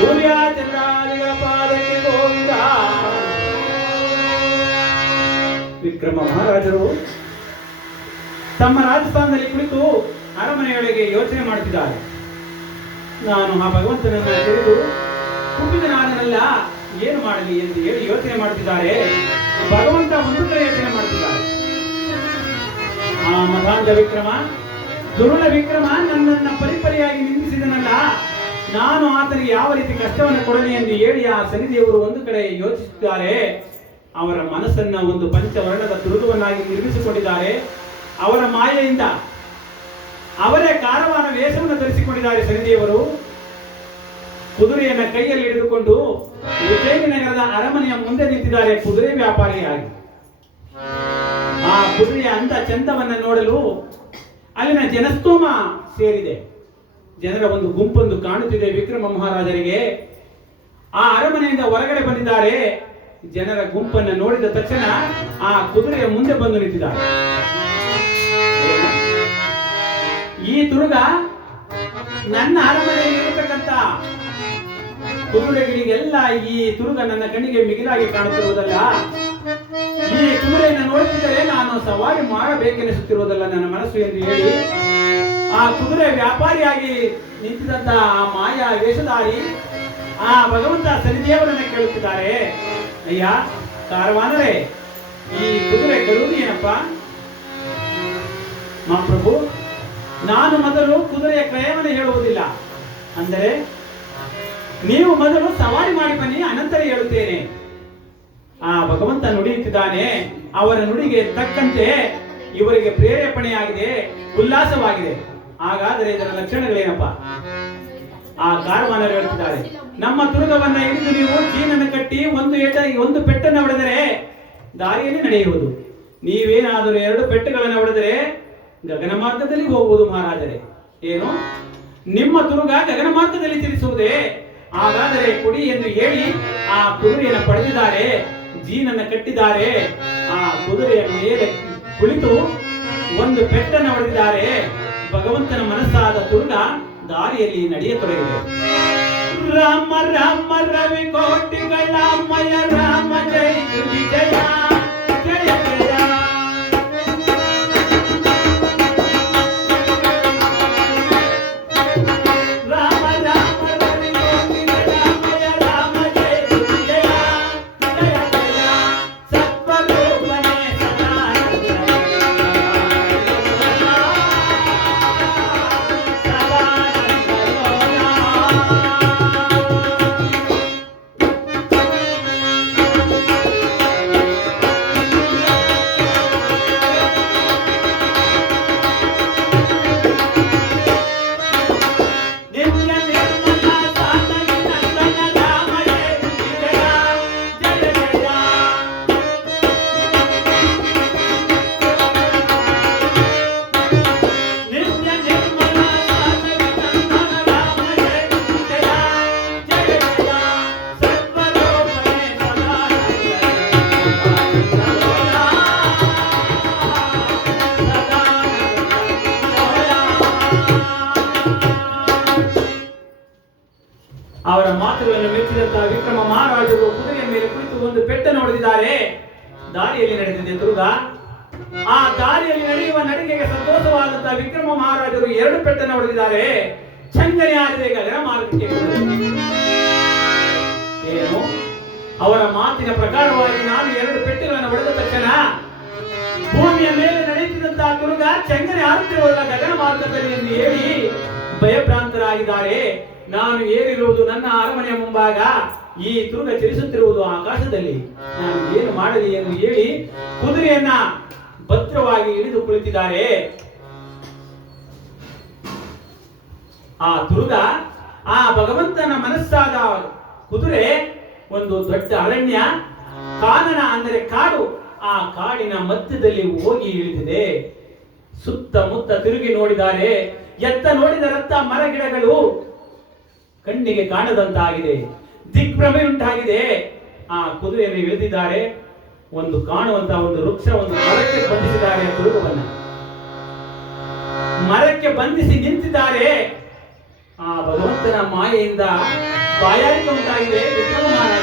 ಸೂರ್ಯಾಚಂದ್ರಾದಿಗಳ ಪಾದಕ್ಕೆ ಗೋವಿಂದ. ವಿಕ್ರಮ ಮಹಾರಾಜರು ತಮ್ಮ ರಾಜಸ್ಥಾನದಲ್ಲಿ ಕುಳಿತು ಅರಮನೆಯೊಳಗೆ ಯೋಚನೆ ಮಾಡುತ್ತಿದ್ದಾರೆ. ನಾನು ಆ ಭಗವಂತನನ್ನ ತಿಳಿದು ಹುಟ್ಟಿದನಾದನಲ್ಲ, ಏನು ಮಾಡಲಿ ಎಂದು ಹೇಳಿ ಯೋಚನೆ ಮಾಡುತ್ತಿದ್ದಾರೆ. ಭಗವಂತ ಒಂದು ಕಡೆ ಯೋಚನೆ ಮಾಡುತ್ತಿದ್ದಾರೆ. ಆ ಮಹಾಂತ ವಿಕ್ರಮ, ದುರುಳ ವಿಕ್ರಮ ನನ್ನನ್ನ ಪರಿಪರಿಯಾಗಿ ನಿಂದಿಸಿದನಲ್ಲ, ನಾನು ಆತನಿಗೆ ಯಾವ ರೀತಿ ಕಷ್ಟವನ್ನು ಕೊಡಲಿ ಎಂದು ಹೇಳಿ ಆ ಶನಿದೇವರು ಒಂದು ಕಡೆ ಯೋಚಿಸುತ್ತಿದ್ದಾರೆ. ಅವರ ಮನಸ್ಸನ್ನ ಒಂದು ಪಂಚವರ್ಣದ ತುರುಕವನ್ನಾಗಿ ನಿರ್ಮಿಸಿಕೊಂಡಿದ್ದಾರೆ. ಅವರ ಮಾಯೆಯಿಂದ ಅವರೇ ಕಾರವಾನ ವೇಷವನ್ನು ಧರಿಸಿಕೊಂಡಿದ್ದಾರೆ ಶನಿದೇವರು. ಕುದುರೆಯನ್ನ ಕೈಯಲ್ಲಿ ಹಿಡಿದುಕೊಂಡು ಉಜ್ಜಯಿನಿ ನಗರದ ಅರಮನೆಯ ಮುಂದೆ ನಿಂತಿದ್ದಾರೆ ಕುದುರೆ ವ್ಯಾಪಾರಿಯಾಗಿ. ಆ ಕುದುರೆಯ ಅಂದ ಚಂದವನ್ನ ನೋಡಲು ಅಲ್ಲಿನ ಜನಸ್ತೋಮ ಸೇರಿದೆ. ಜನರ ಒಂದು ಗುಂಪೊಂದು ಕಾಣುತ್ತಿದೆ ವಿಕ್ರಮ ಮಹಾರಾಜರಿಗೆ. ಆ ಅರಮನೆಯಿಂದ ಹೊರಗಡೆ ಬಂದಿದ್ದಾರೆ. ಜನರ ಗುಂಪನ್ನು ನೋಡಿದ ತಕ್ಷಣ ಆ ಕುದುರೆಯ ಮುಂದೆ ಬಂದು ನಿಂತಿದ್ದಾರೆ. ಈ ತುರುಗ ನನ್ನ ಅರಮನೆಯಲ್ಲಿ ಇರತಕ್ಕಂತ ಕುದುರೆಗಳಿಗೆಲ್ಲ ಈ ತುರುಗ ನನ್ನ ಕಣ್ಣಿಗೆ ಮಿಗಿಲಾಗಿ ಕಾಣುತ್ತಿರುವುದಲ್ಲ. ಈ ಕುದುರೆಯನ್ನು ನೋಡುತ್ತಿದ್ದರೆ ನಾನು ಸವಾರಿ ಮಾಡಬೇಕೆನಿಸುತ್ತಿರುವುದಲ್ಲ ನನ್ನ ಮನಸ್ಸು ಎಂದು ಹೇಳಿ ಆ ಕುದುರೆ ವ್ಯಾಪಾರಿಯಾಗಿ ನಿಂತಿದ್ದಂತ ಆ ಮಾಯಾ ವೇಷಧಾರಿ ಆ ಭಗವಂತ ಶನಿದೇವರನ್ನ ಕೇಳುತ್ತಿದ್ದಾರೆ. ಅಯ್ಯ ಕಾರವಾನರೇ, ಈ ಕುದುರೆ ಕರುವುದು ಏನಪ್ಪ? ಮಹಾಪ್ರಭು, ನಾನು ಮೊದಲು ಕುದುರೆಯ ಕ್ರಯವನ್ನು ಹೇಳುವುದಿಲ್ಲ. ಅಂದರೆ ನೀವು ಮೊದಲು ಸವಾರಿ ಮಾಡಿ ಬನ್ನಿ, ಅನಂತರ ಹೇಳುತ್ತೇನೆ. ಆ ಭಗವಂತ ನುಡಿಯುತ್ತಿದ್ದಾನೆ. ಅವರ ನುಡಿಗೆ ತಕ್ಕಂತೆ ಇವರಿಗೆ ಪ್ರೇರೇಪಣೆಯಾಗಿದೆ, ಉಲ್ಲಾಸವಾಗಿದೆ. ಹಾಗಾದರೆ ಇದರ ಲಕ್ಷಣಗಳೇನಪ್ಪ? ಆ ಕಾರವಾನರು ಹೇಳುತ್ತಿದ್ದಾರೆ, ನಮ್ಮ ತುರುಗವನ್ನ ಹಿಡಿದು ನೀವು ಚೀನನ್ನು ಕಟ್ಟಿ ಒಂದು ಪೆಟ್ಟನ್ನು ಹೊಡೆದರೆ ದಾರಿಯಲ್ಲಿ ನಡೆಯುವುದು. ನೀವೇನಾದರೂ 2 ಪೆಟ್ಟುಗಳನ್ನು ಹೊಡೆದರೆ ಗಗನ ಮಾರ್ಗದಲ್ಲಿ ಹೋಗುವುದು ಮಹಾರಾಜರೇ. ಏನು, ನಿಮ್ಮ ತುರುಗ ಗಗನ ಮಾರ್ಗದಲ್ಲಿ ತಿರುಗಿಸುವುದೇ? ಹಾಗಾದರೆ ಕೊಡಿ ಎಂದು ಹೇಳಿ ಆ ಕುದುರೆಯನ್ನು ಪಡೆದಿದ್ದಾರೆ. ಜೀನನ್ನು ಕಟ್ಟಿದ್ದಾರೆ. ಆ ಕುದುರೆಯ ಮೇಲೆ ಕುಳಿತು ಒಂದು ಪೆಟ್ಟನ್ನು ಹೊಡೆದಿದ್ದಾರೆ. ಭಗವಂತನ ಮನಸ್ಸಾದ ತುರುಗ ದಾರಿಯಲ್ಲಿ ನಡೆಯತೊಡಗಿದೆ. ರಾಮ ರಾಮ ರವಿ ಕೋಟಿಗಳ ಮಯ ರಾಮ ಜಯ ವಿಜಯ ಜಯ ಜಯ. ರಾಮ ರಾಮ ರವಿ ಕೋಟಿಗಳ ಮಯ ರಾಮ ಜಯ ವಿಜಯ ಜಯ ಜಯ. ಸತ್ವರೂಪನೇ ಅವರ ಮಾತುಗಳನ್ನು ಮೆಚ್ಚಿದಂತಹ ವಿಕ್ರಮ ಮಹಾರಾಜರು ಕುದುರೆಯ ಮೇಲೆ ಕುಳಿತು ಒಂದು ಪೆಟ್ಟನ್ನು ಹೊಡೆದಿದ್ದಾರೆ. ದಾರಿಯಲ್ಲಿ ನಡೆದಿದೆ ತುರುಗ. ಆ ದಾರಿಯಲ್ಲಿ ನಡೆಯುವ ನಡಿಗೆಗೆ ಸಂತೋಷವಾದಂತಹ ವಿಕ್ರಮ ಮಹಾರಾಜರು 2 ಪೆಟ್ಟನ್ನು ಹೊಡೆದಿದ್ದಾರೆ. ಚಂಗನೆ ಆಗಿದೆ ಗಗನ ಮಾರ್ಗಕ್ಕೆ. ಏನು, ಅವರ ಮಾತಿನ ಪ್ರಕಾರವಾಗಿ ನಾನು 2 ಪೆಟ್ಟುಗಳನ್ನು ಹೊಡೆದ ತಕ್ಷಣ ಭೂಮಿಯ ಮೇಲೆ ನಡೆಯುತ್ತಿದ್ದಂತಹ ತುರುಗ ಚಂಗನೆ ಆರುತ್ತಿರುವುದಲ್ಲ ಗಗನ ಮಾರ್ಗದಲ್ಲಿ ಎಂದು ಹೇಳಿ ಭಯಭ್ರಾಂತರಾಗಿದ್ದಾರೆ. ನಾನು ಏರಿರುವುದು ನನ್ನ ಅರಮನೆಯ ಮುಂಭಾಗ, ಈ ತುರುಗ ಚಲಿಸುತ್ತಿರುವುದು ಆಕಾಶದಲ್ಲಿ. ನಾನು ಏನು ಮಾಡಲಿ ಎಂದು ಹೇಳಿ ಕುದುರೆಯನ್ನ ಭದ್ರವಾಗಿ ಇಳಿದು ಕುಳಿತಿದ್ದಾರೆ. ಆ ತುರುಗ, ಆ ಭಗವಂತನ ಮನಸ್ಸಾದ ಕುದುರೆ ಒಂದು ದೊಡ್ಡ ಅರಣ್ಯ, ಕಾನನ ಅಂದರೆ ಕಾಡು. ಆ ಕಾಡಿನ ಮಧ್ಯದಲ್ಲಿ ಹೋಗಿ ಇಳಿದಿದೆ. ಸುತ್ತಮುತ್ತ ತಿರುಗಿ ನೋಡಿದ್ದಾರೆ. ಎತ್ತ ನೋಡಿದರತ್ತ ಮರ ಗಿಡಗಳು ಕಣ್ಣಿಗೆ ಕಾಣದಂತಾಗಿದೆ. ದಿಗ್ಭ್ರಮೆ ಉಂಟಾಗಿದೆ. ಆ ಕುದುರೆಯನ್ನು ಇಳಿದಿದ್ದಾರೆ. ಒಂದು ಕಾಣುವಂತಹ ಒಂದು ವೃಕ್ಷ, ಒಂದು ಮರಕ್ಕೆ ಬಂಧಿಸಿದ್ದಾರೆ. ತುರುಗವನ್ನ ಮರಕ್ಕೆ ಬಂಧಿಸಿ ನಿಂತಿದ್ದಾರೆ. ಆ ಭಗವಂತನ ಮಾಯೆಯಿಂದ ಬಾಯಾರಿಕೆ ಉಂಟಾಗಿದೆ ವಿಕ್ರಮ ಮಹಾರಾಜ.